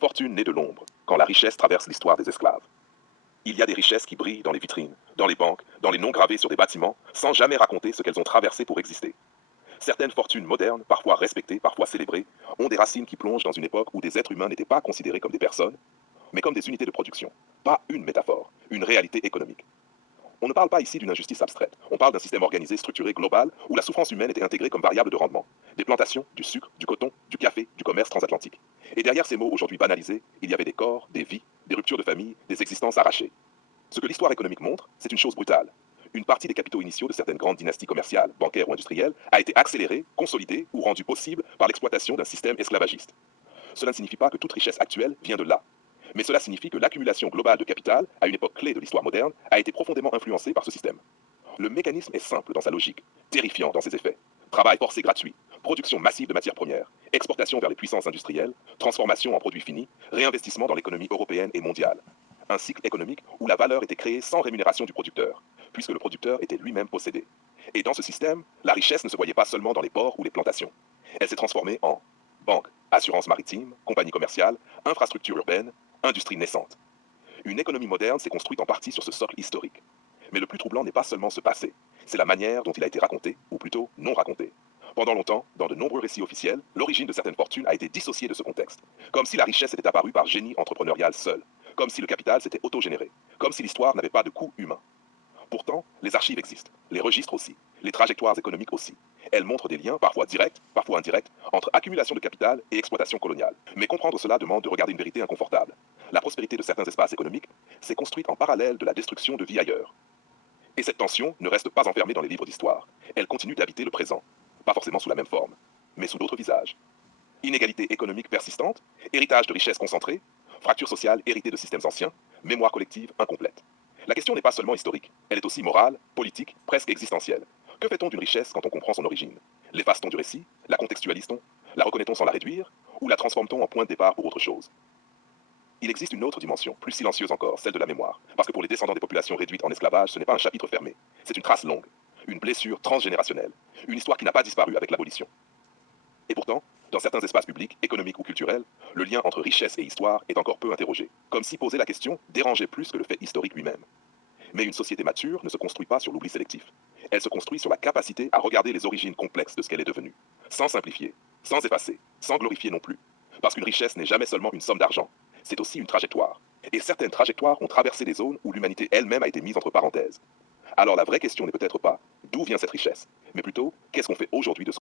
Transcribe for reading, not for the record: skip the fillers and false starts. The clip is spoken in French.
fortune naît de l'ombre, quand la richesse traverse l'histoire des esclaves. Il y a des richesses qui brillent dans les vitrines, dans les banques, dans les noms gravés sur des bâtiments, sans jamais raconter ce qu'elles ont traversé pour exister. Certaines fortunes modernes, parfois respectées, parfois célébrées, ont des racines qui plongent dans une époque où des êtres humains n'étaient pas considérés comme des personnes, mais comme des unités de production. Pas une métaphore, une réalité économique. On ne parle pas ici d'une injustice abstraite, on parle d'un système organisé, structuré, global, où la souffrance humaine était intégrée comme variable de rendement. Des plantations, du sucre, du coton, du café, du commerce transatlantique. Et derrière ces mots aujourd'hui banalisés, il y avait des corps, des vies, des ruptures de famille, des existences arrachées. Ce que l'histoire économique montre, c'est une chose brutale. Une partie des capitaux initiaux de certaines grandes dynasties commerciales, bancaires ou industrielles a été accélérée, consolidée ou rendue possible par l'exploitation d'un système esclavagiste. Cela ne signifie pas que toute richesse actuelle vient de là. Mais cela signifie que l'accumulation globale de capital, à une époque clé de l'histoire moderne, a été profondément influencée par ce système. Le mécanisme est simple dans sa logique, terrifiant dans ses effets. Travail forcé gratuit, production massive de matières premières, exportation vers les puissances industrielles, transformation en produits finis, réinvestissement dans l'économie européenne et mondiale. Un cycle économique où la valeur était créée sans rémunération du producteur, puisque le producteur était lui-même possédé. Et dans ce système, la richesse ne se voyait pas seulement dans les ports ou les plantations. Elle s'est transformée en banque, assurance maritime, compagnie commerciale, infrastructure urbaine, industrie naissante. Une économie moderne s'est construite en partie sur ce socle historique. Mais le plus troublant n'est pas seulement ce passé, c'est la manière dont il a été raconté, ou plutôt non raconté. Pendant longtemps, dans de nombreux récits officiels, l'origine de certaines fortunes a été dissociée de ce contexte, comme si la richesse était apparue par génie entrepreneurial seul, comme si le capital s'était autogénéré, comme si l'histoire n'avait pas de coût humain. Pourtant, les archives existent, les registres aussi, les trajectoires économiques aussi. Elles montrent des liens, parfois directs, parfois indirects, entre accumulation de capital et exploitation coloniale. Mais comprendre cela demande de regarder une vérité inconfortable. La prospérité de certains espaces économiques s'est construite en parallèle de la destruction de vie ailleurs. Et cette tension ne reste pas enfermée dans les livres d'histoire. Elle continue d'habiter le présent, pas forcément sous la même forme, mais sous d'autres visages. Inégalité économique persistante, héritage de richesses concentrées, fracture sociale héritée de systèmes anciens, mémoire collective incomplète. La question n'est pas seulement historique, elle est aussi morale, politique, presque existentielle. Que fait-on d'une richesse quand on comprend son origine? L'efface-t-on du récit? La contextualise-t-on? La reconnaît-on sans la réduire? Ou la transforme-t-on en point de départ pour autre chose? Il existe une autre dimension, plus silencieuse encore, celle de la mémoire. Parce que pour les descendants des populations réduites en esclavage, ce n'est pas un chapitre fermé. C'est une trace longue, une blessure transgénérationnelle, une histoire qui n'a pas disparu avec l'abolition. Et pourtant, dans certains espaces publics, économiques ou culturels, le lien entre richesse et histoire est encore peu interrogé, comme si poser la question dérangeait plus que le fait historique lui-même. Mais une société mature ne se construit pas sur l'oubli sélectif. Elle se construit sur la capacité à regarder les origines complexes de ce qu'elle est devenue, sans simplifier, sans effacer, sans glorifier non plus. Parce qu'une richesse n'est jamais seulement une somme d'argent, c'est aussi une trajectoire. Et certaines trajectoires ont traversé des zones où l'humanité elle-même a été mise entre parenthèses. Alors la vraie question n'est peut-être pas d'où vient cette richesse, mais plutôt qu'est-ce qu'on fait aujourd'hui de ce